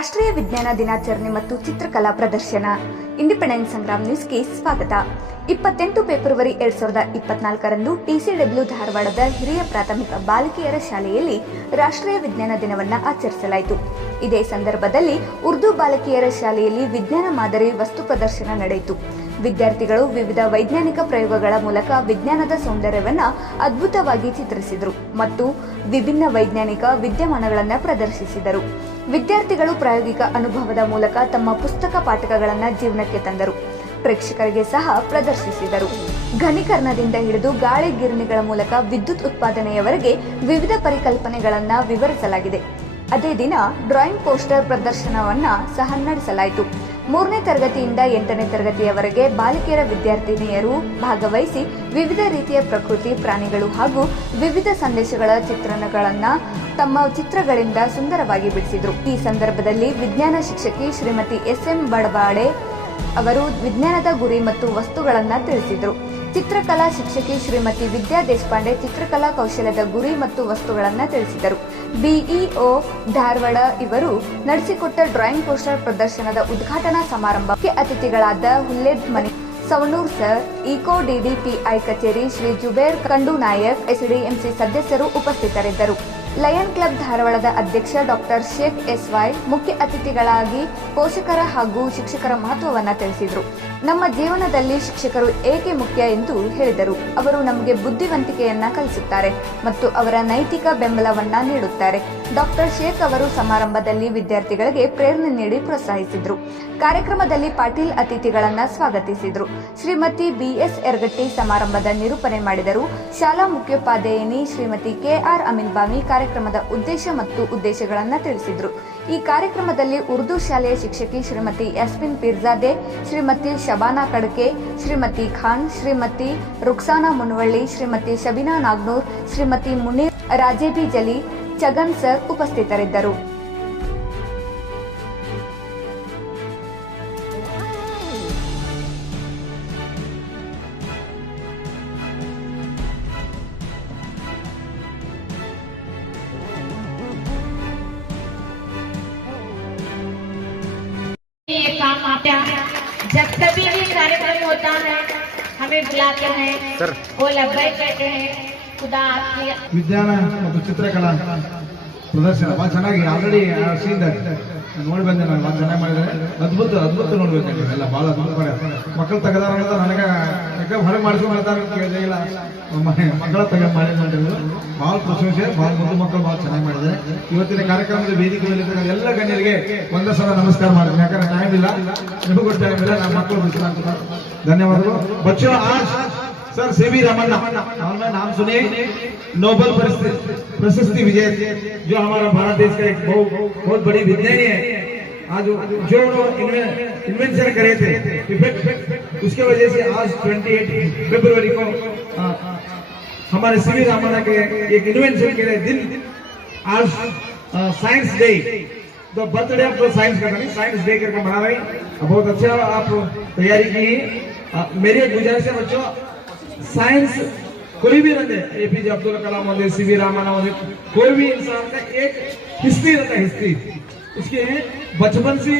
ರಾಷ್ಟ್ರೀಯ ವಿಜ್ಞಾನ ದಿನಾಚರಣೆ ಮತ್ತು ಚಿತ್ರಕಲಾ ಪ್ರದರ್ಶನ. ಇಂಡಿಪೆಂಡೆನ್ಸ್ ಸಂಗ್ರಾಮ್ ನ್ಯೂಸ್ಗೆ ಸ್ವಾಗತ. 28 ಫೆಬ್ರವರಿ 2024ರಂದು TCW ಧಾರವಾಡದ ಹಿರಿಯ ಪ್ರಾಥಮಿಕ ಬಾಲಕಿಯರ ಶಾಲೆಯಲ್ಲಿ ರಾಷ್ಟ್ರೀಯ ವಿಜ್ಞಾನ ದಿನವನ್ನು ಆಚರಿಸಲಾಯಿತು. ಇದೇ ಸಂದರ್ಭದಲ್ಲಿ ಉರ್ದು ಬಾಲಕಿಯರ ಶಾಲೆಯಲ್ಲಿ ವಿಜ್ಞಾನ ಮಾದರಿ ವಸ್ತು ಪ್ರದರ್ಶನ ನಡೆಯಿತು. ವಿದ್ಯಾರ್ಥಿಗಳು ವಿವಿಧ ವೈಜ್ಞಾನಿಕ ಪ್ರಯೋಗಗಳ ಮೂಲಕ ವಿಜ್ಞಾನದ ಸೌಂದರ್ಯವನ್ನು ಅದ್ಭುತವಾಗಿ ಚಿತ್ರಿಸಿದರು ಮತ್ತು ವಿಭಿನ್ನ ವೈಜ್ಞಾನಿಕ ವಿದ್ಯಮಾನಗಳನ್ನು ಪ್ರದರ್ಶಿಸಿದರು. ವಿದ್ಯಾರ್ಥಿಗಳು ಪ್ರಾಯೋಗಿಕ ಅನುಭವದ ಮೂಲಕ ತಮ್ಮ ಪುಸ್ತಕ ಪಾಠಗಳನ್ನು ಜೀವನಕ್ಕೆ ತಂದರು. ಪ್ರೇಕ್ಷಕರಿಗೆ ಸಹ ಪ್ರದರ್ಶಿಸಿದರು. ಘನೀಕರಣದಿಂದ ಹಿಡಿದು ಗಾಳಿ ಗಿರಣಿಗಳ ಮೂಲಕ ವಿದ್ಯುತ್ ಉತ್ಪಾದನೆಯವರೆಗೆ ವಿವಿಧ ಪರಿಕಲ್ಪನೆಗಳನ್ನು ವಿವರಿಸಲಾಗಿದೆ. ಅದೇ ದಿನ ಡ್ರಾಯಿಂಗ್ ಪೋಸ್ಟರ್ ಪ್ರದರ್ಶನವನ್ನು ಸಹ ನಡೆಸಲಾಯಿತು. 3ನೇ ತರಗತಿಯಿಂದ 8ನೇ ತರಗತಿಯವರೆಗೆ ಬಾಲಕಿಯರ ವಿದ್ಯಾರ್ಥಿನಿಯರು ಭಾಗವಹಿಸಿ ವಿವಿಧ ರೀತಿಯ ಪ್ರಕೃತಿ, ಪ್ರಾಣಿಗಳು ಹಾಗೂ ವಿವಿಧ ಸಂದೇಶಗಳ ಚಿತ್ರಣಗಳನ್ನು ತಮ್ಮ ಚಿತ್ರಗಳಿಂದ ಸುಂದರವಾಗಿ ಬಿಡಿಸಿದರು. ಈ ಸಂದರ್ಭದಲ್ಲಿ ವಿಜ್ಞಾನ ಶಿಕ್ಷಕಿ ಶ್ರೀಮತಿ SM ಬಡಬಾಡೆ ಅವರು ವಿಜ್ಞಾನದ ಗುರಿ ಮತ್ತು ವಸ್ತುಗಳನ್ನು ತಿಳಿಸಿದರು. ಚಿತ್ರಕಲಾ ಶಿಕ್ಷಕಿ ಶ್ರೀಮತಿ ವಿದ್ಯಾ ದೇಶಪಾಂಡೆ ಚಿತ್ರಕಲಾ ಕೌಶಲ್ಯದ ಗುರಿ ಮತ್ತು ವಸ್ತುಗಳನ್ನು ತಿಳಿಸಿದರು. BEO ಧಾರವಾಡ ಇವರು ನಡೆಸಿಕೊಟ್ಟ ಡ್ರಾಯಿಂಗ್ ಪೋಸ್ಟರ್ ಪ್ರದರ್ಶನದ ಉದ್ಘಾಟನಾ ಸಮಾರಂಭಕ್ಕೆ ಅತಿಥಿಗಳಾದ ಹುಲ್ಲೇದ್ ಮನಿ ಸವಣೂರ್ ಸರ್, ಇಕೋ DDPI ಕಚೇರಿ ಶ್ರೀ ಜುಬೇರ್ ಕಂಡು ನಾಯಕ್, SDMC ಸದಸ್ಯರು ಉಪಸ್ಥಿತರಿದ್ದರು. ಲಯನ್ ಕ್ಲಬ್ ಧಾರವಾಡದ ಅಧ್ಯಕ್ಷ ಡಾಕ್ಟರ್ ಶೇಖ್ SY ಮುಖ್ಯ ಅತಿಥಿಗಳಾಗಿ ಪೋಷಕರ ಹಾಗೂ ಶಿಕ್ಷಕರ ಮಹತ್ವವನ್ನು ತಿಳಿಸಿದರು. ನಮ್ಮ ಜೀವನದಲ್ಲಿ ಶಿಕ್ಷಕರು ಏಕೆ ಮುಖ್ಯ ಎಂದು ಹೇಳಿದರು. ಅವರು ನಮಗೆ ಬುದ್ಧಿವಂತಿಕೆಯನ್ನ ಕಲಿಸುತ್ತಾರೆ ಮತ್ತು ಅವರ ನೈತಿಕ ಬೆಂಬಲವನ್ನ ನೀಡುತ್ತಾರೆ. ಡಾಕ್ಟರ್ ಶೇಖ್ ಅವರು ಸಮಾರಂಭದಲ್ಲಿ ವಿದ್ಯಾರ್ಥಿಗಳಿಗೆ ಪ್ರೇರಣೆ ನೀಡಿ ಪ್ರೋತ್ಸಾಹಿಸಿದರು. ಕಾರ್ಯಕ್ರಮದಲ್ಲಿ ಪಾಟೀಲ್ ಅತಿಥಿಗಳನ್ನ ಸ್ವಾಗತಿಸಿದರು. ಶ್ರೀಮತಿ BS ಯರಗಟ್ಟಿ ಸಮಾರಂಭದ ನಿರೂಪಣೆ ಮಾಡಿದರು. ಶಾಲಾ ಮುಖ್ಯೋಪಾಧ್ಯಾಯಿನಿ ಶ್ರೀಮತಿ KR ಅಮೀನ್ಬಾಮಿ ಕಾರ್ಯಕ್ರಮದ ಉದ್ದೇಶ ಮತ್ತು ಉದ್ದೇಶಗಳನ್ನು ತಿಳಿಸಿದರು. ಈ ಕಾರ್ಯಕ್ರಮದಲ್ಲಿ ಉರ್ದು ಶಾಲೆಯ ಶಿಕ್ಷಕಿ ಶ್ರೀಮತಿ ಯಾಸ್ಮಿನ್ ಪೀರ್ಜಾದೆ, ಶ್ರೀಮತಿ ಶಬಾನಾ ಕಡಕೆ, ಶ್ರೀಮತಿ ಖಾನ್, ಶ್ರೀಮತಿ ರುಕ್ಸಾನಾ ಮುನವಳ್ಳಿ, ಶ್ರೀಮತಿ ಶಬೀನಾ ನಾಗ್ನೂರ್, ಶ್ರೀಮತಿ ಮುನೀರ್ ರಾಜೇಬಿ ಜಲಿ, ಚಗನ್ ಸರ್ ಉಪಸ್ಥಿತರಿದ್ದರು. ये काम आता है जब कभी भी कार्यक्रम होता है हमें बुलाते हैं सर, वो लब्बैक कहते हैं. खुदा आपकी ವಿಜ್ಞಾನ ಮತ್ತು ಚಿತ್ರಕಲಾ ಪ್ರದರ್ಶನ ಭಾಳ ಚೆನ್ನಾಗಿ ಆಲ್ರೆಡಿ ಸೀನ್ ನೋಡಿ ಬಂದೆ. ನಾನು ಭಾಳ ಚೆನ್ನಾಗಿ ಮಾಡಿದ್ದಾರೆ. ಅದ್ಭುತ ನೋಡ್ಬೇಕು ಎಲ್ಲ ಭಾಳ ಅದ್ಭುತ ಮಾಡ್ಯಾರ. ಮಕ್ಕಳು ತೆಗೆದಾರ ಅನ್ನೋದು ನನಗೆ ಯಾಕೆ ಹೊರಗೆ ಮಾಡಿಸ್ಕೊಂಡು ಮಾಡ್ತಾರೆ ಕೇಳಿದೆ. ಇಲ್ಲ ಮಕ್ಕಳ ತೆಗೆದು ಮಾಡಿದ್ರು ಭಾಳ ಪ್ರಶಂಸೆ. ಭಾಳ ಮುಂದೆ ಮಕ್ಕಳು ಭಾಳ ಚೆನ್ನಾಗಿ ಮಾಡಿದ್ದಾರೆ. ಇವತ್ತಿನ ಕಾರ್ಯಕ್ರಮದ ವೇದಿಕೆ ಮೇಲೆ ಎಲ್ಲ ಗಣ್ಯರಿಗೆ ಒಂದೇ ಸಲ ನಮಸ್ಕಾರ ಮಾಡ್ತೀನಿ. ಯಾಕಂದ್ರೆ ಟೈಮ್ ಇಲ್ಲ, ನಿಮಗೂ ಟೈಮ್ ಇಲ್ಲ. ನಮ್ಮ ಮಕ್ಕಳು ಬಿಸಿಲಾಗ್ತಾರೆ. ಧನ್ಯವಾದಗಳು. बच्चों आज सर CV रमन्ना नाम सुने, नोबेल प्रशस्ति विजेता, जो हमारा भारत देश का एक बहुत बड़ी विज्ञानी है. आज जो इन्वेंशन करे थे उसके वजह से आज 28 फरवरी को हमारे CV रमन्ना के एक इन्वेंशन के दिन आज साइंस डे, तो बर्थडे ऑफ साइंस का साइंस डे करके मना रहे. बहुत अच्छा आप तैयारी की. मेरी एक गुजारिश है बच्चों, साइंस कोई भी रहते, APJ अब्दुल कलाम होते, CV रामन्ना होते, कोई भी इंसान का एक हिस्ट्री रहता है. हिस्ट्री उसके बचपन से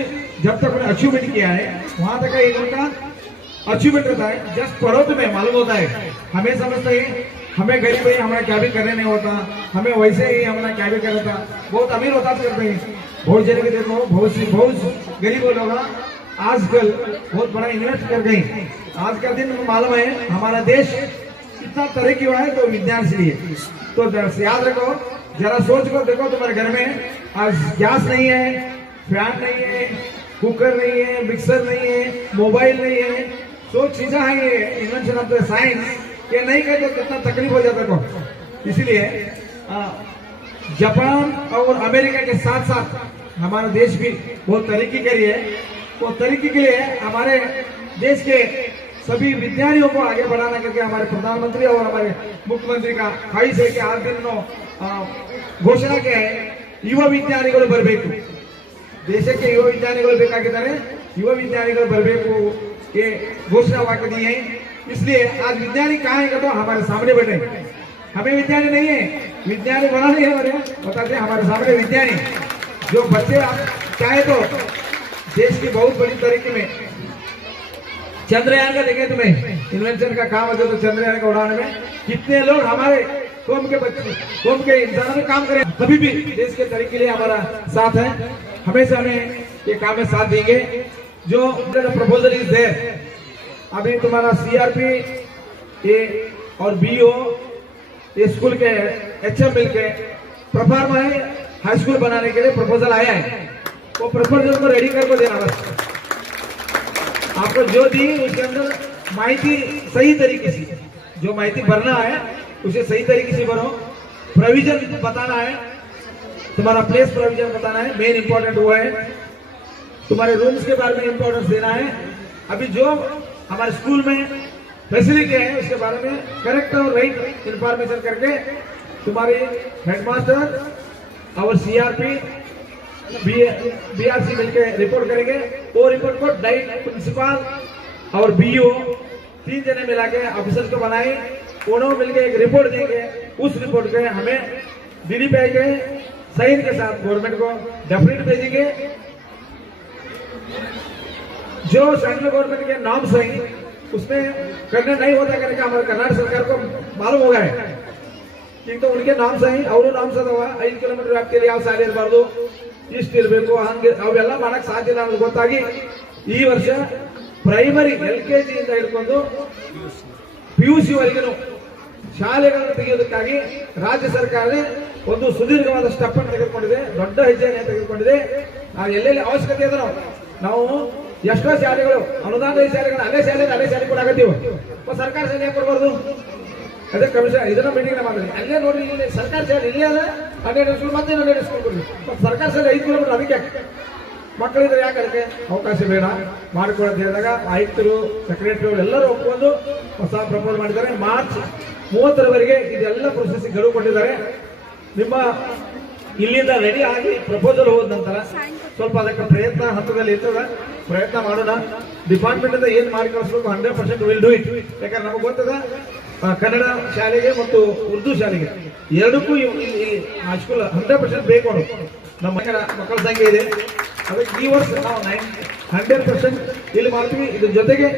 जब तक उन्हें अचीवमेंट किया है वहां तक एक उनका अचीवमेंट रहता है. जस्ट पढ़ो तो मैं मालूम होता है. हमें समझते हैं हमें गरीब है, हमें क्या भी करने नहीं होता, हमें वैसे ही हमारा क्या भी करता. बहुत अमीर होता तो करते हैं. बहुत जगह के देखो, बहुत गरीब लोग आजकल बहुत बड़ा इन्वेस्ट कर गए. आज का दिन मालूम है हमारा देश इतना तरक्की हुआ है तो विज्ञान से लिए. तो याद रखो, जरा सोच कर देखो, तुम्हारे घर में आज गैस नहीं है, फैन नहीं है, कुकर नहीं है, मिक्सर नहीं है, मोबाइल नहीं है, सो चीजें हैं. ये इन्वेंशन ऑफ द साइंस ये नहीं कहे तो कितना तकलीफ हो जाता को. इसलिए जापान और अमेरिका के साथ साथ हमारा देश भी बहुत तरक्की करी है. तो तरक्की के लिए हमारे देश के सभी विज्ञानियों को आगे बढ़ाना करके हमारे प्रधानमंत्री और हमारे मुख्यमंत्री का ख्वाहिश है कि आज दिन घोषणा के युवा ವಿಜ್ಞಾನಿಗಳು ಬರಬೇಕು. ದೇಶಕ್ಕೆ ಯುವ ವಿಜ್ಞಾನಿಗಳು ಬೇಕಾಗಿದ್ದಾರೆ. युवा विज्ञानिಗಳು ಬರಬೇಕು ये घोषणा वाक्य दी है. इसलिए आज विज्ञानी कहाँ है तो हमारे सामने बैठे. हमें विज्ञानी नहीं है, विज्ञानी बना नहीं है हमारे, बताते हमारे सामने विज्ञानी जो बच्चे चाहे तो देश की बहुत बड़ी तरीके में चंद्रयान का देखें तुम्हें इन्वेंशन का काम है तो चंद्रयान का उड़ाने में कितने लोग हमारे कौम के बच्चे कौम के इंसानों में काम करें, कभी भी देश के तरीके लिए हमारा साथ है, हमेशा हमें ये काम में साथ देंगे। जो प्रपोजल इज देयर, अभी तुम्हारा सीआरपी ये और बीओ ये स्कूल के एचएम मिल के प्रोफार्मा है हाई स्कूल बनाने के लिए प्रपोजल आया है, वो प्रपोजल को रेडी करके देना बस। आपको जो दी उसके अंदर माहिती सही तरीके से, जो माहिती भरना है उसे सही तरीके से भरो। प्रोविजन बताना है, तुम्हारा प्लेस प्रोविजन बताना है, मेन इंपॉर्टेंट वो है। तुम्हारे रूम्स के बारे में इंपॉर्टेंस देना है। अभी जो हमारे स्कूल में फैसिलिटी है उसके बारे में करेक्ट और राइट इंफॉर्मेशन करके तुम्हारे हेडमास्टर और सीआरपी बीआरसी मिलकर रिपोर्ट करेंगे। वो रिपोर्ट को डायरेक्ट प्रिंसिपल और बीओ 3 जने मिला के ऑफिसर्स को बनाए, दोनों मिलकर एक रिपोर्ट देंगे। उस रिपोर्ट के हमें डीडीपी के साइन के साथ गवर्नमेंट को डेफिनेट भेजेंगे। जो सेंट्रल गवर्नमेंट के नॉर्म्स हैं उसमें करना नहीं होता करने का हमारे कर्नाटक सरकार को मालूम हो गया है कि तो उनके नाम्स हैं और नाम्स अथवा 5 ಕಿಲೋಮೀಟರ್ ವ್ಯಾಪ್ತಿಯಲ್ಲಿ ಯಾವ ಶಾಲೆ ಇರಬಾರ್ದು, ಇಷ್ಟು ಇರಬೇಕು, ಹಂಗೆ ಅವೆಲ್ಲ ಮಾಡಕ್ ಸಾಧ್ಯ ಇಲ್ಲ ಅನ್ನೋದು ಗೊತ್ತಾಗಿ ಈ ವರ್ಷ ಪ್ರೈಮರಿ LKG ಇಂದ ಹಿಡ್ಕೊಂಡು PUC ವರೆಗೂ ಶಾಲೆಗಳನ್ನು ತೆಗೆಯೋದಕ್ಕಾಗಿ ರಾಜ್ಯ ಸರ್ಕಾರ ಒಂದು ಸುದೀರ್ಘವಾದ ಸ್ಟೆಪ್ ಅನ್ನು ತೆಗೆದುಕೊಂಡಿದೆ, ದೊಡ್ಡ ಹೆಜ್ಜೆಯನ್ನು ತೆಗೆದುಕೊಂಡಿದೆ। ನಾವು ಎಲ್ಲೆಲ್ಲಿ ಅವಶ್ಯಕತೆ ಇದೆ ನಾವು ಎಷ್ಟೋ ಶಾಲೆಗಳು ಅನುದಾನದ ಶಾಲೆಗಳು ಅಲ್ಲೇ ಶಾಲೆ ಕೂಡ ಆಗತ್ತೀವಿ, ಸರ್ಕಾರ ಶಾಲೆ ಕೊಡಬಾರ್ದು। ಅದೇ ಕಮಿಷನ್ ಇದನ್ನ ಮೀಟಿಂಗ್ ಮಾಡಿದ್ರಿ, ಅಲ್ಲೇ ನೋಡಿ ಇಲ್ಲಿ ಸರ್ಕಾರ ಶಾಲೆ ಇಲ್ಲೇ ಅಲ್ಲ 12 ಸ್ಕೂಲ್ ಮತ್ತೆ 12 ಸ್ಕೂಲ್ ಕೊಡಿ, ಸರ್ಕಾರ ಶಾಲೆ 5 ಕಿಲೋಮೀಟರ್ ಅದಕ್ಕೆ ಮಕ್ಕಳಿದ್ರೆ ಯಾಕೆ ಅದಕ್ಕೆ ಅವಕಾಶ ಬೇಡ ಮಾಡಿಕೊಳ್ಳೋದು ಹೇಳಿದಾಗ ಆಯುಕ್ತರು ಸೆಕ್ರೆಟರಿ ಎಲ್ಲರೂ ಒಪ್ಪಿಕೊಂಡು ಹೊಸ ಪ್ರಪೋಸ್ ಮಾಡಿದ್ದಾರೆ। ಮಾರ್ಚ್ 30ರವರೆಗೆ ಇದೆಲ್ಲ ಪ್ರೊಸೆಸ್ ಗಡುವು ಕೊಟ್ಟಿದ್ದಾರೆ। ನಿಮ್ಮ ಇಲ್ಲಿಂದ ರೆಡಿ ಆಗಿ ಪ್ರಪೋಸಲ್ ಹೋದ ನಂತರ ಸ್ವಲ್ಪ ಅದಕ್ಕೆ ಪ್ರಯತ್ನ ಹಂತದಲ್ಲಿ ಇರ್ತದೆ, ಪ್ರಯತ್ನ ಮಾಡೋಣ। ಡಿಪಾರ್ಟ್ಮೆಂಟ್ ಇಂದ ಏನ್ ಮಾಡಿ ಕಳಿಸ್ಬೇಕು 100% ವಿಲ್ ಡೂ ಇಟ್। ಯಾಕಂದ್ರೆ ನಮಗೆ ಗೊತ್ತದ ಕನ್ನಡ ಶಾಲೆಗೆ ಮತ್ತು ಉರ್ದು ಶಾಲೆಗೆ ಎರಡಕ್ಕೂ ಹೈಸ್ಕೂಲ್ 100% ಬೇಕು ಅವರು। ನಮ್ಮ ಮಕ್ಕಳ ಸಂಖ್ಯೆ ಇದೆ, ಅದಕ್ಕೆ ಈ ವರ್ಷ ನಾವು 100% ಇಲ್ಲಿ ಮಾಡ್ತೀವಿ। ಇದ್ರ ಜೊತೆಗೆ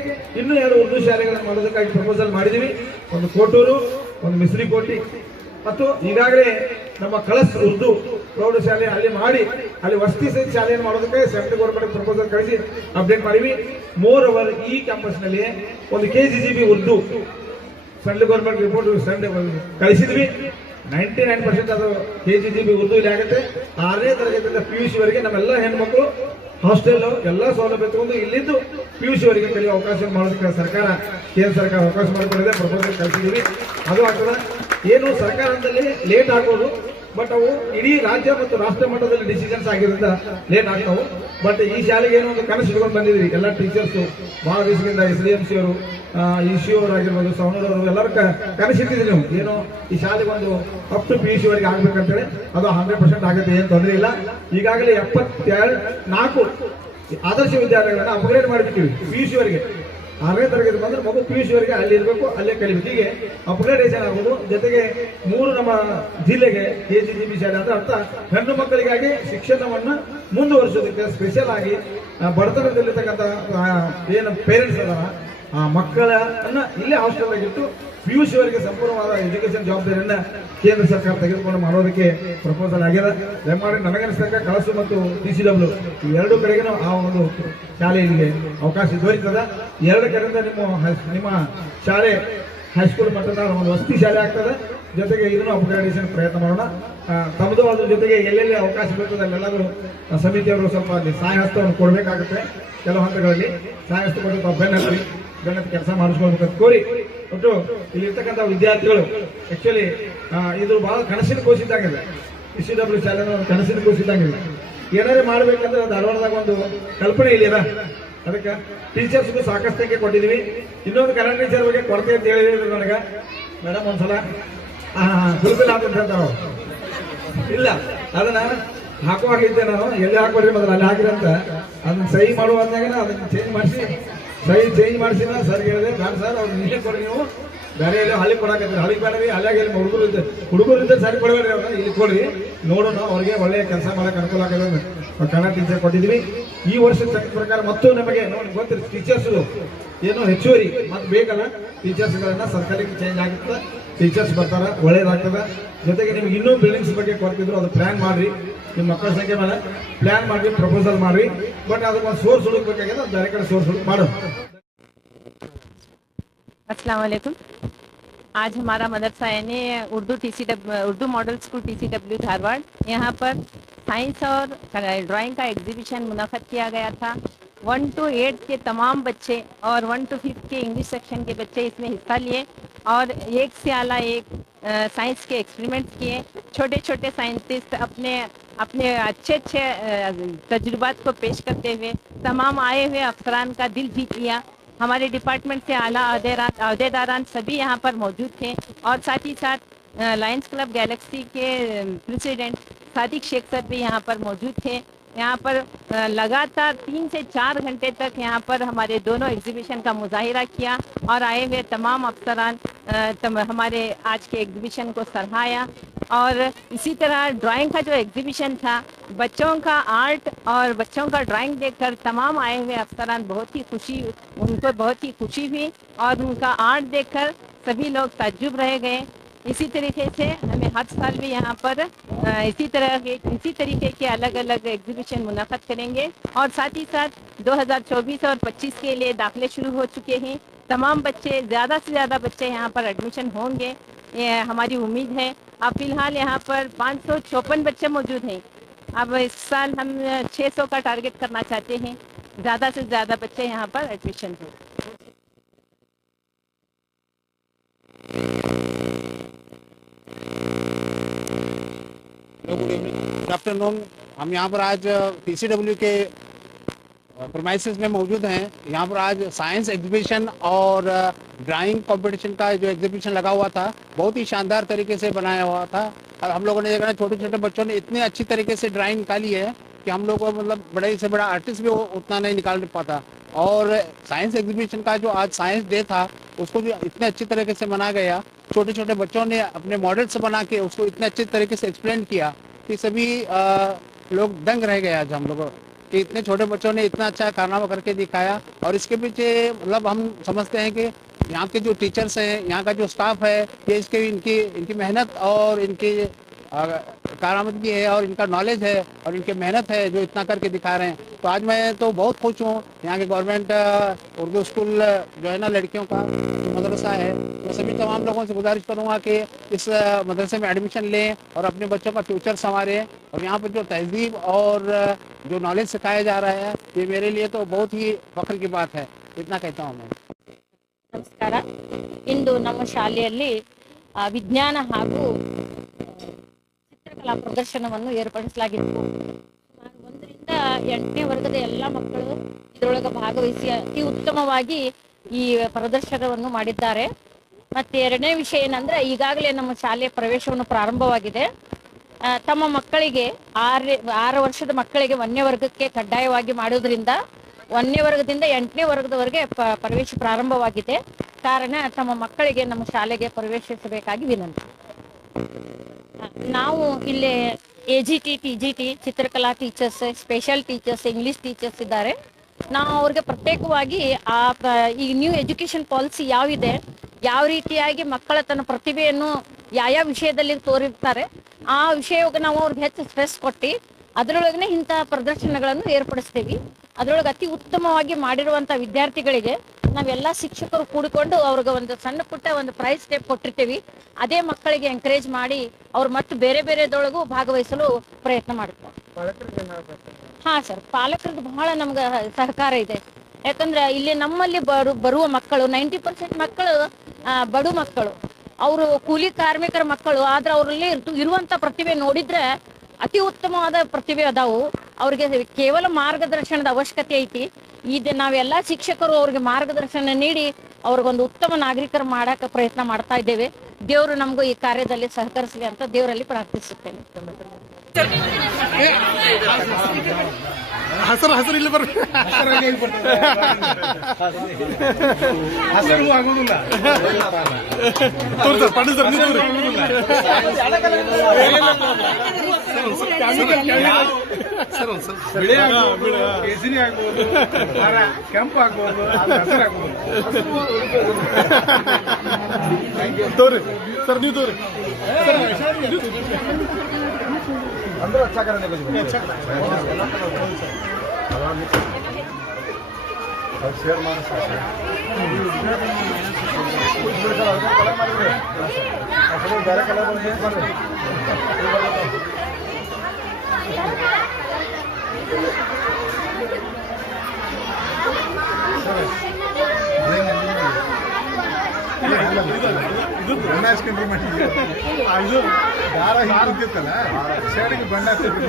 ಇನ್ನೂ 2 ಉರ್ದು ಶಾಲೆಗಳನ್ನು ಮಾಡೋದಕ್ಕಾಗಿ ಪ್ರಪೋಸಲ್ ಮಾಡಿದೀವಿ, ಒಂದು ಕೋಟೂರು, ಒಂದು ಮಿಸ್ರಿಕೋಟಿ ಮತ್ತು ಈಗಾಗಲೇ ನಮ್ಮ ಕಳಸ್ ಉರ್ದು ಪ್ರೌಢಶಾಲೆ ಅಲ್ಲಿ ಮಾಡಿ ಅಲ್ಲಿ ವಸತಿ ಸಹಿತ ಶಾಲೆಯನ್ನು ಮಾಡೋದಕ್ಕೆ ಸೆಂಟ್ರಲ್ ಗೌರ್ಮೆಂಟ್ ಪ್ರಪೋಸಲ್ ಕಳಿಸಿ ಅಪ್ಡೇಟ್ ಮಾಡಿವಿ। ಮೋರ್ ಓವರ್ ಈ ಕ್ಯಾಂಪಸ್ ನಲ್ಲಿ ಒಂದು KGGB Urdu central government report ಕಳಿಸಿದ್ವಿ, 99% ಅದು KGGB ಉರ್ದು ಇಲ್ಲಿ ಆಗುತ್ತೆ। 6ನೇ ತರಗತಿಯಿಂದ PUC ವರೆಗೆ ನಮ್ಮೆಲ್ಲ ಹೆಣ್ಮಕ್ಳು ಹಾಸ್ಟೆಲ್ ಎಲ್ಲ ಸೌಲಭ್ಯ ತಗೊಂಡು ಇಲ್ಲಿದ್ದು PUC ವರೆಗೆ ಕಲಿಯುವ ಅವಕಾಶ ಮಾಡೋದಕ್ಕೆ ಸರ್ಕಾರ ಕೇಂದ್ರ ಸರ್ಕಾರ ಅವಕಾಶ ಮಾಡಿಕೊಂಡಿದೆ, ಪ್ರಪೋಸಲ್ ಕಳಿಸಿದ್ದೀವಿ, ಅದು ಆಗ್ತದೆ। ಏನು ಸರ್ಕಾರದಲ್ಲಿ ಲೇಟ್ ಆಗೋದು, ಬಟ್ ಅವು ಇಡೀ ರಾಜ್ಯ ಮತ್ತು ರಾಷ್ಟ್ರ ಮಟ್ಟದಲ್ಲಿ ಡಿಸಿಷನ್ಸ್ ಆಗಿರೋದ್ರಿಂದ ಲೇಟ್ ಆಗ್ತಾವು। ಬಟ್ ಈ ಶಾಲೆಗೆ ಏನೋ ಒಂದು ಕನಸು ಇಟ್ಕೊಂಡು ಬಂದಿದ್ವಿ ಎಲ್ಲ ಟೀಚರ್ಸ್ ಬಹಳ ದಿವಸದಿಂದ SDMC ಅವರು ECO ಅವರಾಗಿರ್ಬೋದು, ಸವಣೂರವರು ಎಲ್ಲರ ಕನಸಿಟ್ಟಿದ್ರಿ ನೀವು ಏನೋ ಈ ಶಾಲೆಗೆ ಒಂದು ಅಪ್ ಟು PUC ವರೆಗೆ ಆಗ್ಬೇಕಂತೇಳಿ, ಅದು 100% ಆಗುತ್ತೆ, ಏನು ತೊಂದರೆ ಇಲ್ಲ। ಈಗಾಗಲೇ 74 ಆದರ್ಶ ವಿದ್ಯಾಲಯಗಳನ್ನ ಅಪ್ಗ್ರೇಡ್ ಮಾಡಿಬಿಟ್ಟಿವಿ PUC ವರೆಗೆ। 6ನೇ ತರಗತಿ ಬಂದ್ರೆ ಮಗು PUC ವರೆಗೆ ಅಲ್ಲಿ ಇರಬೇಕು, ಅಲ್ಲೇ ಕಲಿಬೇಕು, ಹೀಗೆ ಅಪ್ಗ್ರೇಡೇಷನ್ ಆಗೋದು। ಜೊತೆಗೆ 3 ನಮ್ಮ ಜಿಲ್ಲೆಗೆ KGGB ಶಾಲೆ ಅಂತ ಅರ್ಥ ಹೆಣ್ಣು ಮಕ್ಕಳಿಗಾಗಿ ಶಿಕ್ಷಣವನ್ನು ಮುಂದುವರಿಸೋದಕ್ಕೆ ಸ್ಪೆಷಲ್ ಆಗಿ ಬಡತನದಲ್ಲಿರ್ತಕ್ಕಂಥ ಏನು ಪೇರೆಂಟ್ಸ್ ಅದಾರ ಆ ಮಕ್ಕಳನ್ನ ಇಲ್ಲೇ ಹಾಸ್ಟೆಲ್ ಆಗಿಟ್ಟು PUC ವರೆಗೆ ಸಂಪೂರ್ಣವಾದ ಎಜುಕೇಶನ್ ಜವಾಬ್ದಾರಿಯನ್ನ ಕೇಂದ್ರ ಸರ್ಕಾರ ತೆಗೆದುಕೊಂಡು ಮಾಡೋದಕ್ಕೆ ಪ್ರಪೋಸಲ್ ಆಗಿದೆ। ದಯಮಾಡಿ ನನಗನ್ನಿಸಿದಾಗ ಕಳಸು ಮತ್ತು TCW ಈ 2 ಕಡೆಗೂ ಆ ಒಂದು ಶಾಲೆಗೆ ಅವಕಾಶ ದೊರೀತದ। 2 ಕಡೆಯಿಂದ ನಿಮ್ಮ ಶಾಲೆ ಹೈಸ್ಕೂಲ್ ಮಟ್ಟದ ಒಂದು ವಸತಿ ಶಾಲೆ ಆಗ್ತದೆ, ಜೊತೆಗೆ ಇದನ್ನು ಅಪ್ಗ್ರೇಡೇಷನ್ ಪ್ರಯತ್ನ ಮಾಡೋಣ। ತಮ್ಮದು ಅದ್ರ ಜೊತೆಗೆ ಎಲ್ಲೆಲ್ಲಿ ಅವಕಾಶ ಬರ್ತದೆ ಅಲ್ಲೆಲ್ಲರೂ ಸಮಿತಿಯವರು ಸ್ವಲ್ಪ ಅಲ್ಲಿ ಸಹಾಯ ಹಸ್ತವನ್ನು ಕೊಡಬೇಕಾಗುತ್ತೆ, ಕೆಲವು ಹಂತಗಳಲ್ಲಿ ಸಹಾಯ ಹಸ್ತ ಕೊಟ್ಟು ಬೆನ್ನತ್ತಿ ಕೆಲಸ ಮಾಡಿಸ್ಕೊಳ್ಬೇಕಂತ ಕೋರಿ ಒಟ್ಟು ಇಲ್ಲಿರ್ತಕ್ಕಂಥ ವಿದ್ಯಾರ್ಥಿಗಳು ಆಕ್ಚುಲಿ ಇದು ಬಹಳ ಕನಸಿನ ಕೋಸಿದ್ದಾಗಿದೆ, TCW ಶಾಲೆ ಕನಸಿನ ಕೋಸಿದ್ದಾಗಿದೆ। ಏನಾದ್ರು ಮಾಡ್ಬೇಕಂದ್ರೆ ಧಾರವಾಡದಾಗ ಒಂದು ಕಲ್ಪನೆ ಇಲ್ಲಿದೆ, ಅದಕ್ಕೆ ಟೀಚರ್ಸ್ಗೂ ಸಾಕಷ್ಟು ಸಂಖ್ಯೆ ಕೊಟ್ಟಿದ್ದೀವಿ। ಇನ್ನೊಂದು ಕನ್ನಡ ಟೀಚರ್ ಬಗ್ಗೆ ಕೊರತೆ ಅಂತ ಹೇಳಿದ್ರು ನನಗೆ ಮೇಡಮ್ ಒಂದ್ಸಲ ಫುಲ್ಫಿಲ್ ಆಗುತ್ತೆ ಅಂತ ಇಲ್ಲ, ಅದನ್ನ ಹಾಕುವಾಗಿದ್ದೆ ನಾನು, ಎಲ್ಲಿ ಹಾಕೋರಿ ಮೊದಲು ಅಲ್ಲಿ ಹಾಕಿರಂತ ಅದನ್ನ ಸಹಿ ಮಾಡುವಂತಾಗ ಅದನ್ನ ಚೇಂಜ್ ಮಾಡಿಸಿ ಸೈಜ್ ಚೇಂಜ್ ಮಾಡಿಸಿಲ್ಲ ಸರ್ ಹೇಳಿದೆ ನಾನು ಸರ್ ಅವ್ರು ನಿನ್ನೆ ಕೊಡಿ ನೀವು ಬೇರೆ ಎಲ್ಲ ಹಳ್ಳಿ ಕೊಡಾಕತ್ತೀರಿ ಹಳ್ಳಿ ಬೇಡ್ರಿ ಹಳ್ಳಿಯಾಗ ಎಲ್ಲಿ ಹುಡುಗರಿಂದ ಸರಿ ಕೊಡಬೇಡ್ರಿ ಅವ್ರನ್ನ ಇಲ್ಲಿ ಕೊಡ್ರಿ ನೋಡೋಣ ಅವ್ರಿಗೆ ಒಳ್ಳೆ ಕೆಲಸ ಮಾಡಕ್ಕೆ ಅನುಕೂಲ ಆಗದ ಕನ್ನಡ ಟೀಚರ್ ಕೊಟ್ಟಿದ್ವಿ ಈ ವರ್ಷದ ಚಕ್ರ ಪ್ರಕಾರ ಮತ್ತು ನಮಗೆ ನೋಡಿ ಗೊತ್ತಿರಿ ಟೀಚರ್ಸ್ ಏನು ಹೆಚ್ಚುವರಿ ಮತ್ತೆ ಬೇಕಲ್ಲ ಟೀಚರ್ಸ್ಗಳನ್ನ ಸರ್ಕಾರಕ್ಕೆ ಚೇಂಜ್ ಆಗುತ್ತೆ ಟೀಚರ್ಸ್ ಬರ್ತಾರ ಒಳ್ಳೇದಾಗ್ತದ ಜೊತೆಗೆ ನಿಮ್ಗೆ ಇನ್ನೂ ಬಿಲ್ಡಿಂಗ್ಸ್ ಬಗ್ಗೆ ಕೊಡ್ತಿದ್ರು ಅದು ಪ್ಲಾನ್ ಮಾಡ್ರಿ ನಿಮ್ಮ ಮಕ್ಕಳ ಸಂಖ್ಯೆ ಮೇಲೆ ಪ್ಲಾನ್ ಮಾಡಿ ಪ್ರಪೋಸಲ್ ಮಾಡ್ರಿ ಬಟ್ ಅದಕ್ಕೆ ಒಂದು ಸೋರ್ಸ್ ಹುಡುಕ್ಬೇಕಾಗಿದೆ ಅದು ಬೇರೆ ಕಡೆ ಸೋರ್ಸ್ ಹುಡುಕ್ ಮಾಡೋಣ अस्सलाम वालेकुम। आज हमारा मदरसा यानी Urdu model school TCW Dharwad यहाँ पर साइंस और ड्राइंग का एग्जीबिशन मुनक़द किया गया था। 1 to 8 के तमाम बच्चे और 1 to 5 के इंग्लिश सेक्शन के बच्चे इसमें हिस्सा लिए और एक से आला एक साइंस के एक्सपेरिमेंट्स किए। छोटे छोटे साइंटिस्ट अपने अपने अच्छे तजुर्बात को पेश करते हुए तमाम आए हुए अफसरान का दिल जीत लिया। हमारे डिपार्टमेंट से आला अहदेदारान सभी यहाँ पर मौजूद थे और साथ ही साथ लायंस क्लब गैलेक्सी के प्रेसिडेंट सादिक शेख सर भी यहाँ पर मौजूद थे। यहाँ पर लगातार 3 से 4 घंटे तक यहाँ पर हमारे दोनों एग्जीबिशन का मुजाहिरा किया और आए हुए तमाम अफसरान हमारे आज के एग्जीबिशन को सराहाया। और इसी तरह ड्राइंग का जो एग्जीबिशन था बच्चों का आर्ट और बच्चों का ड्राइंग देखकर तमाम आए हुए अफसरान उनको बहुत ही खुशी हुई और उनका आर्ट देखकर सभी लोग ताज्जुब रह गए। इसी तरीके से हमें हर साल भी यहाँ पर इसी तरीके के अलग अलग एग्जीबिशन मुनक़द करेंगे और साथ ही साथ 2024 और 25 के लिए दाखिले शुरू हो चुके हैं। तमाम बच्चे ज़्यादा से ज़्यादा बच्चे यहाँ पर एडमिशन होंगे ये हमारी उम्मीद है। अब फिलहाल यहाँ पर 554 बच्चे मौजूद हैं। अब इस साल हम 600 का टारगेट करना चाहते हैं, ज़्यादा से ज़्यादा बच्चे यहाँ पर एडमिशन हो। Good afternoon. हम यहाँ पर आज TCW के प्रीमाइसेस में मौजूद हैं। यहाँ पर आज साइंस एग्जीबिशन और ड्राइंग कंपटीशन का जो एग्जीबिशन लगा हुआ था बहुत ही शानदार तरीके से बनाया हुआ था। और हम लोगों ने देखा छोटे छोटे बच्चों ने इतने अच्छी तरीके से ड्राइंग निकाली है कि हम लोग मतलब बड़े से बड़ा आर्टिस्ट भी उतना नहीं निकाल पाता। और साइंस एग्जीबिशन का जो आज साइंस डे था उसको भी इतने अच्छी तरीके से मनाया गया। छोटे छोटे बच्चों ने अपने मॉडल्स बना के उसको इतने अच्छे तरीके से एक्सप्लेन किया कि सभी लोग दंग रह गए। आज हम लोग कि इतने छोटे बच्चों ने इतना अच्छा कारनामा करके दिखाया। और इसके पीछे मतलब हम समझते हैं कि यहाँ के जो टीचर्स हैं, यहाँ का जो स्टाफ है, ये इनकी मेहनत और इनकी कारआमदगी है और इनका नॉलेज है और इनकी मेहनत है जो इतना करके दिखा रहे हैं। तो आज मैं तो बहुत खुश हूँ। यहाँ के गवर्नमेंट उर्दू स्कूल जो है ना लड़कियों का मदरसा है, मैं सभी तमाम लोगों से गुजारिश करूँगा कि इस मदरसे में एडमिशन लें और अपने बच्चों का फ्यूचर संवारें। और यहाँ पर जो तहजीब और जो नॉलेज सिखाया जा रहा है ये मेरे लिए तो बहुत ही फख्र की बात है। इतना कहता हूँ मैं। ನಮಸ್ಕಾರ। ಇಂದು ನಮ್ಮ ಶಾಲೆಯಲ್ಲಿ ವಿಜ್ಞಾನ ಹಾಗೂ ಚಿತ್ರಕಲಾ ಪ್ರದರ್ಶನವನ್ನು ಏರ್ಪಡಿಸಲಾಗಿತ್ತು। ಸುಮಾರು 1ರಿಂದ 8ನೇ ವರ್ಗದ ಎಲ್ಲ ಮಕ್ಕಳು ಇದರೊಳಗೆ ಭಾಗವಹಿಸಿ ಅತಿ ಉತ್ತಮವಾಗಿ ಈ ಪ್ರದರ್ಶನವನ್ನು ಮಾಡಿದ್ದಾರೆ। ಮತ್ತೆ ಎರಡನೇ ವಿಷಯ ಏನಂದ್ರೆ ಈಗಾಗಲೇ ನಮ್ಮ ಶಾಲೆಯ ಪ್ರವೇಶವನ್ನು ಪ್ರಾರಂಭವಾಗಿದೆ। ತಮ್ಮ ಮಕ್ಕಳಿಗೆ 6 ವರ್ಷದ ಮಕ್ಕಳಿಗೆ 1ನೇ ವರ್ಗಕ್ಕೆ ಕಡ್ಡಾಯವಾಗಿ ಮಾಡೋದ್ರಿಂದ 1ನೇ ವರ್ಗದಿಂದ 8ನೇ ವರ್ಗದವರೆಗೆ ಪ್ರವೇಶ ಪ್ರಾರಂಭವಾಗಿದೆ। ಕಾರಣ ತಮ್ಮ ಮಕ್ಕಳಿಗೆ ನಮ್ಮ ಶಾಲೆಗೆ ಪ್ರವೇಶಿಸಬೇಕಾಗಿ ವಿನಂತಿ। ನಾವು ಇಲ್ಲಿ AGT TGT ಚಿತ್ರಕಲಾ teachers, special teachers, English teachers ಇದ್ದಾರೆ। ನಾವು ಅವ್ರಿಗೆ ಪ್ರತ್ಯೇಕವಾಗಿ ಈ ನ್ಯೂ ಎಜುಕೇಶನ್ ಪಾಲಿಸಿ ಯಾವಿದೆ, ಯಾವ ರೀತಿಯಾಗಿ ಮಕ್ಕಳ ತನ್ನ ಪ್ರತಿಭೆಯನ್ನು ಯಾವ ವಿಷಯದಲ್ಲಿ ತೋರಿರ್ತಾರೆ ಆ ವಿಷಯಕ್ಕೆ ನಾವು ಅವ್ರಿಗೆ ಹೆಚ್ಚು ಸ್ಟ್ರೆಸ್ ಕೊಟ್ಟು ಅದರೊಳಗನೆ ಇಂಥ ಪ್ರದರ್ಶನಗಳನ್ನು ಏರ್ಪಡಿಸ್ತೀವಿ। ಅದರೊಳಗೆ ಅತಿ ಉತ್ತಮವಾಗಿ ಮಾಡಿರುವಂಥ ವಿದ್ಯಾರ್ಥಿಗಳಿಗೆ ನಾವೆಲ್ಲ ಶಿಕ್ಷಕರು ಕೂಡಿಕೊಂಡು ಅವ್ರಿಗೆ ಒಂದು ಸಣ್ಣ ಪುಟ್ಟ ಒಂದು ಪ್ರೈಸ್ ಟೇಪ್ ಕೊಟ್ಟಿರ್ತೀವಿ। ಅದೇ ಮಕ್ಕಳಿಗೆ ಎಂಕರೇಜ್ ಮಾಡಿ ಅವ್ರು ಮತ್ತೆ ಬೇರೆ ಬೇರೆದೊಳಗೂ ಭಾಗವಹಿಸಲು ಪ್ರಯತ್ನ ಮಾಡ್ತಾರೆ। ಹಾಂ ಸರ್, ಪಾಲಕರಿಗೆ ಬಹಳ ನಮ್ಗೆ ಸಹಕಾರ ಇದೆ। ಯಾಕಂದ್ರೆ ಇಲ್ಲಿ ನಮ್ಮಲ್ಲಿ ಬರುವ ಮಕ್ಕಳು 90% ಮಕ್ಕಳು ಬಡ ಮಕ್ಕಳು, ಅವರು ಕೂಲಿ ಕಾರ್ಮಿಕರ ಮಕ್ಕಳು। ಆದ್ರೆ ಅವರಲ್ಲಿ ಇರುವಂಥ ಪ್ರತಿಭೆ ನೋಡಿದ್ರೆ ಅತಿ ಉತ್ತಮವಾದ ಪ್ರತಿಭೆ ಅದಾವು। ಅವ್ರಿಗೆ ಕೇವಲ ಮಾರ್ಗದರ್ಶನದ ಅವಶ್ಯಕತೆ ಐತಿ। ಇದು ನಾವೆಲ್ಲ ಶಿಕ್ಷಕರು ಅವ್ರಿಗೆ ಮಾರ್ಗದರ್ಶನ ನೀಡಿ ಅವ್ರಿಗೊಂದು ಉತ್ತಮ ನಾಗರಿಕರು ಮಾಡಕ್ಕೆ ಪ್ರಯತ್ನ ಮಾಡ್ತಾ ಇದ್ದೇವೆ। ದೇವರು ನಮಗೂ ಈ ಕಾರ್ಯದಲ್ಲಿ ಸಹಕರಿಸಲಿ ಅಂತ ದೇವರಲ್ಲಿ ಪ್ರಾರ್ಥಿಸುತ್ತೇನೆ. ಹಸರು ಇಲ್ಲಿ ಬರ್ರಿ. ಹಸಿರು ಆಗೋದಿಲ್ಲ ಕೇಸರಿ ಆಗ್ಬೋದು, ಕೆಂಪು ಆಗ್ಬೋದು, ಹಸಿರು ಆಗ್ಬೋದು. ತೋರಿ ಸರ್, ನೀವು ತೋರಿ ಅಂದ್ರೆ अच्छा करने को शेयर ಮಾಡಿ ಕಲರ್ ಮಾಡಿದ್ರೆ ಅಸಲು ಬೇರೆ ಕಲರ್ ಬಂದು ಮಾಡ್ರಿ. ಇದು ಬಣ್ಣ ಹಚ್ಕೊಂಡ್ರೆ ಮಾಡಿದ್ವಿ. ಇದು ದಾರ ಹಿಂಗಿತ್ತಲ್ಲ, ಸೈಡ್ಗೆ ಬಣ್ಣ ಹಚ್ಚಿದ್ರು.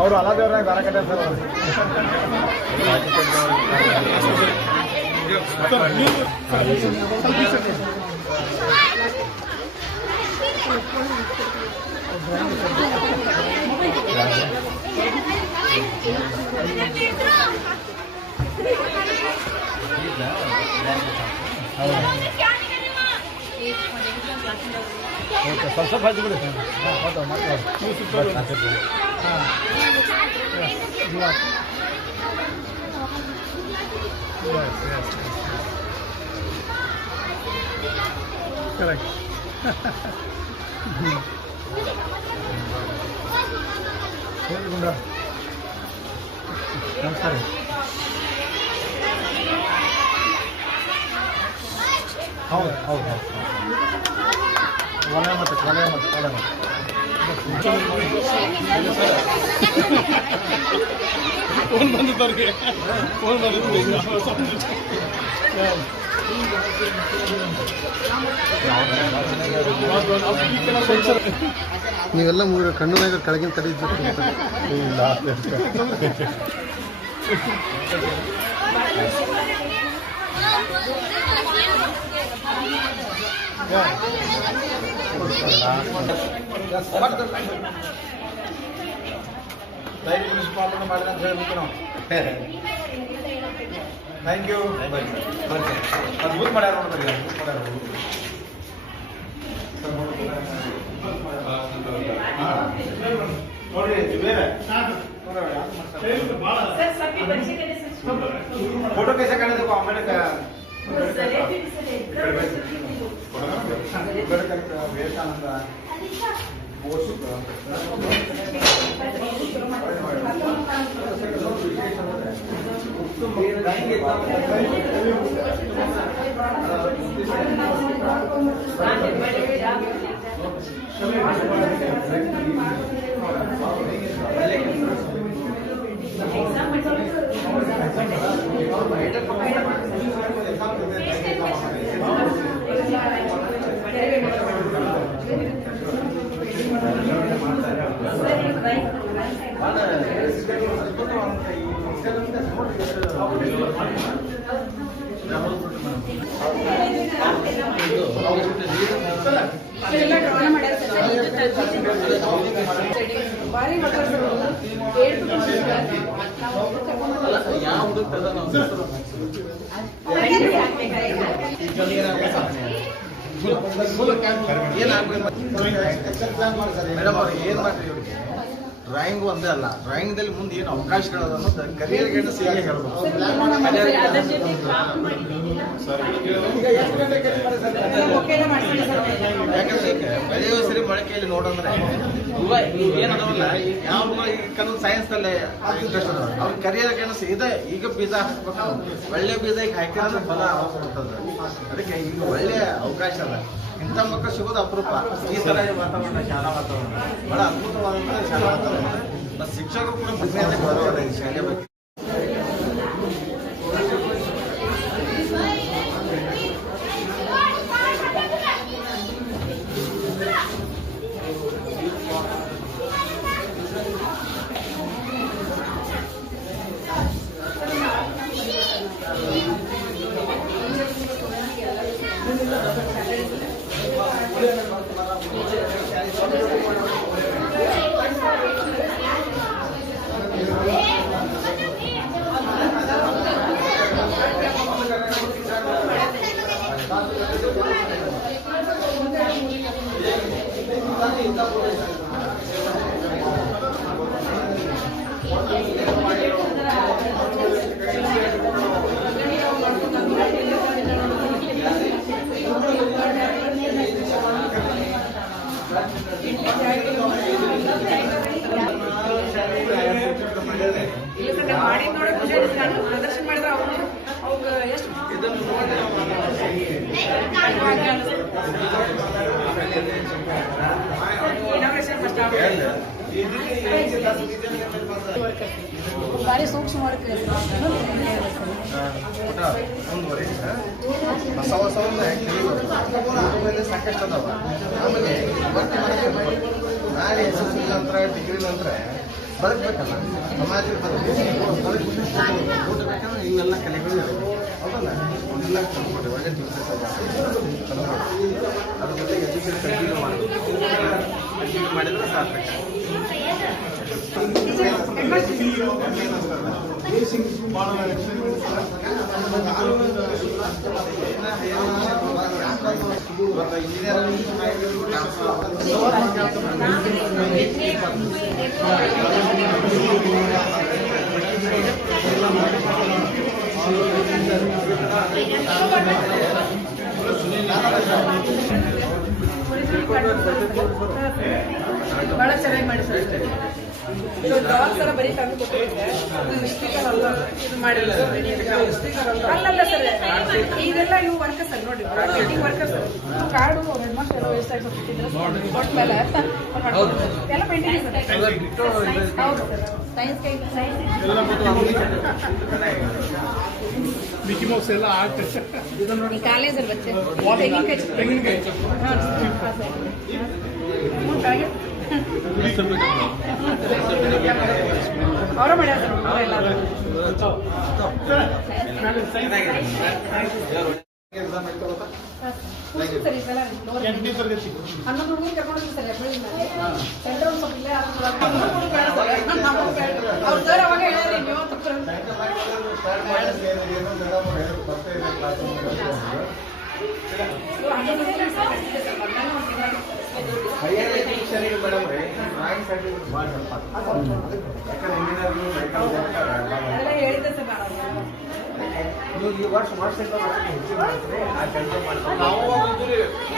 ಅವರು ಅಲಾದೇವ್ರಾಗ ದಾರ ಕಟ್ಟಾರ ಸ್ವಲ್ಪ ಹಚ್ಚಿ ಬಿಡಿ. ಕರೆಕ್ಟ್. ನಮಸ್ಕಾರ. ಹೌದು ಹೌದು ಹೌದು. ವಲಯ ಮತ್ತು ಫೋನ್ ಬಂದಿದ್ದವ್ರಿಗೆ ಫೋನ್ ಬಂದಿದ್ದು. ನೀವೆಲ್ಲ ಕಣ್ಣುನಾಗ ಕೆಳಗಿನ ತಡೆಯಿದ್ದು ಮುನ್ಸಿಪಾಲಿಟಿ ಮಾಡಿದ್ರೆ ಅಂತ ಹೇಳ್ಬಿಟ್ಟು ನಾವು ಥ್ಯಾಂಕ್ ಯು. ಅದ್ಭುತ ಮಾಡ್ಯಾರ ನೋಡ್ರಿ, ಅದ್ಭುತ ಮಾಡ್ಯಾರ. ನೋಡ್ರಿ ಬೇರೆ फोटो कैसे करने देखो हमारे का विवेकानंद ಡ್ರಾಯಿಂಗ್ ಒಂದೇ ಅಲ್ಲ, ಡ್ರಾಯಿಂಗ್ ದಲ್ಲಿ ಮುಂದೆ ಏನು ಅವಕಾಶಗಳು ಅನ್ನೋದು ಕರಿಯರ್ ಗೈಡೆನ್ಸ್ ಹೇಗೆ ಹೇಳ್ಬೋದು. ಯಾಕಂದ್ರೆ ಬೆಳೆಯುವ ಸರಿ ಮೊಳಕೆಯಲ್ಲಿ ನೋಡಂದ್ರೆ ಏನದವಲ್ಲ ಯಾವ ಕೆಲವು ಸೈನ್ಸ್ ಅಲ್ಲೇ ಇಂಟ್ರೆಸ್ಟ್ ಅದ ಅವ್ರ ಕರಿಯರ್ ಗೈಡೆನ್ಸ್ ಇದೆ. ಈಗ ಬೀಜ ಹಾಕ್ಬೇಕು, ಒಳ್ಳೆ ಬೀಜ ಈಗ ಹಾಕಿದ್ರೆ ಫಲ ಬರ್ತದೆ. ಅದಕ್ಕೆ ಈಗ ಒಳ್ಳೆ ಅವಕಾಶ ಅದ. ಇಂಥ ಮಕ್ಕಳು ಸಿಗೋದು ಅಪರೂಪ. ಈ ತರ ವಾತಾವರಣ, ಶಾಲಾ ವಾತಾವರಣ ಬಹಳ ಅದ್ಭುತವಾದಂತಹ ಶಾಲಾ ವಾತಾವರಣ. ಶಿಕ್ಷಕರು ಕೂಡ ಬುದ್ಧಿಯಾದ ಬರೋದಿಲ್ಲ ಈ ಶಾಲೆ ಬಗ್ಗೆ. ಮಾಡಿ ನೋಡಿ ಖುಷಿ ಪ್ರದರ್ಶನ ಮಾಡಿದ್ರೆ ಅವರು ಅವ್ರಿಗೆ ಎಷ್ಟು ಇನಾಗ್ರೇಷನ್ ಫಸ್ಟ್ ಭಾರಿ ಸೂಕ್ಷ್ಮ ವರ್ಕ್ ಹೊಸ ಹೊಸ ಸಾಕಷ್ಟು ಅದಾವ. ಆಮೇಲೆ ನಾಳೆ SSLC ನಂತರ ಡಿಗ್ರಿ ನಂತರ ಬದುಕಬೇಕಲ್ಲ, ಸಮಾಜದ ಬದುಕಬೇಕಂದ್ರೆ ಇವೆಲ್ಲ ಕಲೆಗಳು ಹೌದಲ್ಲ, ಎಲ್ಲ ಕಲ್ತ್ಕೊಟ್ಟೆ ಒಳ್ಳೆ ಟೀಚರ್ಸ್ ಅದ್ರ ಜೊತೆಗೆ ಎಜುಕೇಷನ್ ಕಂಟಿನ್ಯೂ ಮಾಡಿದ್ರೆ ಸಾರ್ಥಕ. ಬಹಳ ಚೆನ್ನಾಗಿ ಮಾಡಿ ಸರ್. ಜವಾಬ್ ಸರ ಬರೀ ತಂದು ಕೊಟ್ಟಿದ್ದೆ, ಸ್ಪೀಕರ್ ಅಲ್ಲ ಇದು ಮಾಡಿಲ್ಲ ಅಲ್ಲಲ್ಲ ಸರ್. ಇದೆಲ್ಲ ಇವು ವರ್ಕ ಸರ್, ನೋಡಿ meeting work sir. Card head master ಎಲ್ಲ ವೇಸ್ಟ್ ಆಗಿ ಕೊಟ್ಟ ಮೇಲೆ ಎಲ್ಲ ಪೇಂಟಿಂಗ್ ಸರ್. ಹೌದು ಸರ್, ಸೈನ್ಸ್ ಕೈ ಮಿಕ್ಕಿ ಮೌಸ್ ಎಲ್ಲ ಆರ್ಟ್ ಇದು ನೋಡಿ ಕಾಲೇಜಲ್ಲಿ ಬಚ್ಚೆ ತೆಂಗಿನಕಾಯಿ ಅವರ ಮಾಡ್ಯಾರ ಸರ್. ಈ ಸಲ 11 ಹುಡುಗರು ಕರ್ಕೊಂಡಿದ್ವಿ ಸರ್. ಸೆಂಟ್ರಲ್ ಸ್ವಲ್ಪ ಇಲ್ಲೇ ಅವ್ರ ಸರ್ ಅವಾಗ ಹೇಳಿದ್ರಿ ನೀವು ಹೈಯರ್ ಎಜುಕೇಷನ್ಗೆ ಮೇಡಮ್ ರೀ ಡ್ರಾಯಿಂಗ್ ಸರ್ಟಿಫಿಕೇಟ್ ಭಾಳ ಹೆಲ್ಪ್ ಆಗ್ತದೆ. ಯಾಕಂದ್ರೆ ಇಂಜಿನಿಯರಿಂಗ್ ಹೇಳಿದ್ದೆ ಸರ್. ನೀವು ಈ ವರ್ಷ ಮಾಡಿಸಿದ್ರೆ ಹೆಚ್ಚು ಮಾಡ್ತೀರಿ, ಆ ಕೆಲಸ ಮಾಡ್ತಾರೆ.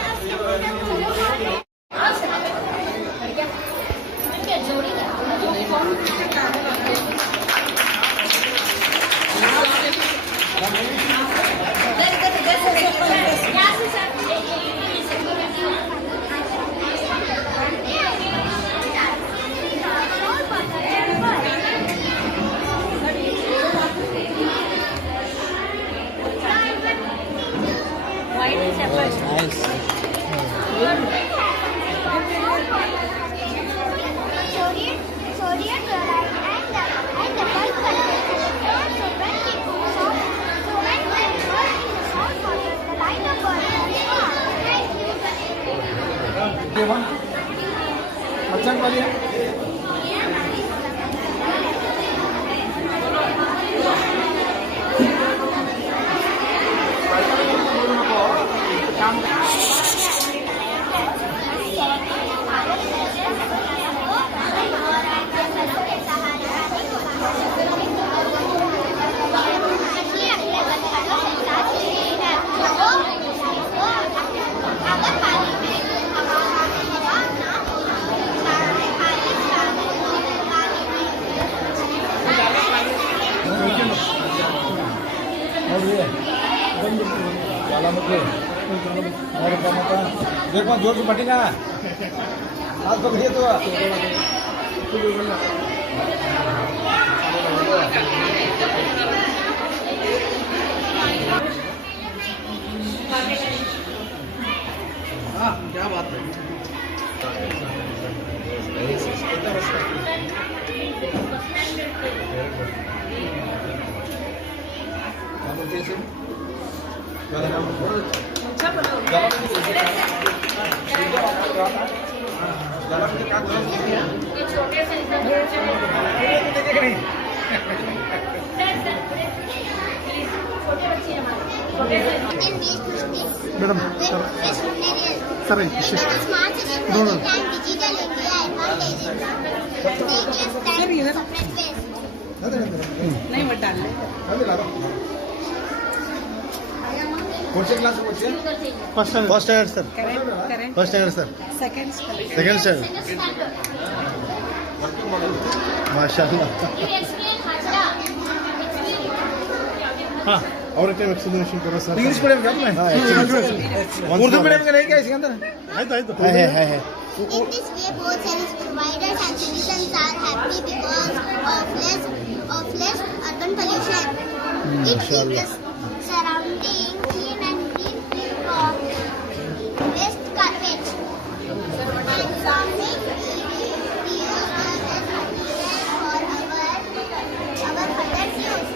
देखो जोर से बटेगा हाथ पकड़िए तो हाँ क्या बात है। Madam sir Smart City project and Digital India advantages. Take a stand separate ways. नहीं मत डालना कौन से क्लास में बच्चे फर्स्ट स्टैंडर्ड सर करें first standard sir second second standard माशाल्लाह हाँ और एक एक्सप्लेनेशन करो सर इंग्लिश मीडियम का मैं हाँ उर्दू मीडियम का नहीं क्या इसके अंदर है In this way, both service providers and citizens are happy because of less urban pollution. It keeps the surrounding clean and green free from waste garbage. And farming, we use them as fertilizer for our further use.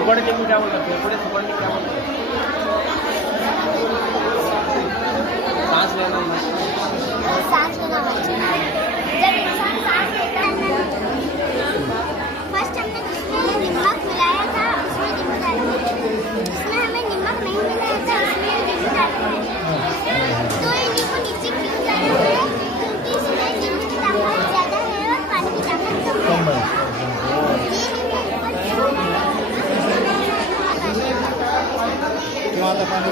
सुबह के क्या बोलते हैं पूरे सुबह के क्या बोलते हैं सांस लेना सांस लेना चाहिए जब इंसान सांस लेता है फर्स्ट हमने जिसमें नमक मिलाया था उसमें नींबू डाला जिसमें हमें नमक नहीं मिलाया था उसमें नींबू डाला है तो ये नींबू नीचे क्यों जा रहा है क्योंकि इसमें नींबू की ताकत ज़्यादा है और पानी की ताकत कम है क्यों आता पानी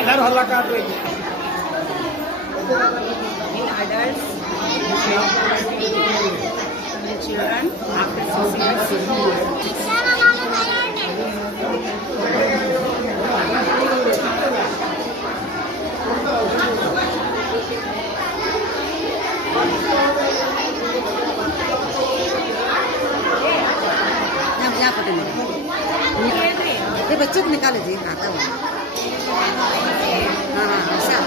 ಎಲ್ಲರೂ ಹಲ್ಲ cautery in adults and children after 6 years. ये बच्चे को निकाले जी खाता हुआ हाँ ऐसा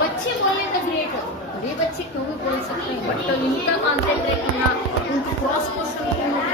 बच्चे बोले तो ग्रेट हो बड़े बच्चे क्यों भी बोल सकते हैं बट तो इनका कॉन्सेंट्रेट करना उनको क्रॉस क्वेश्चन करना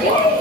Thank you.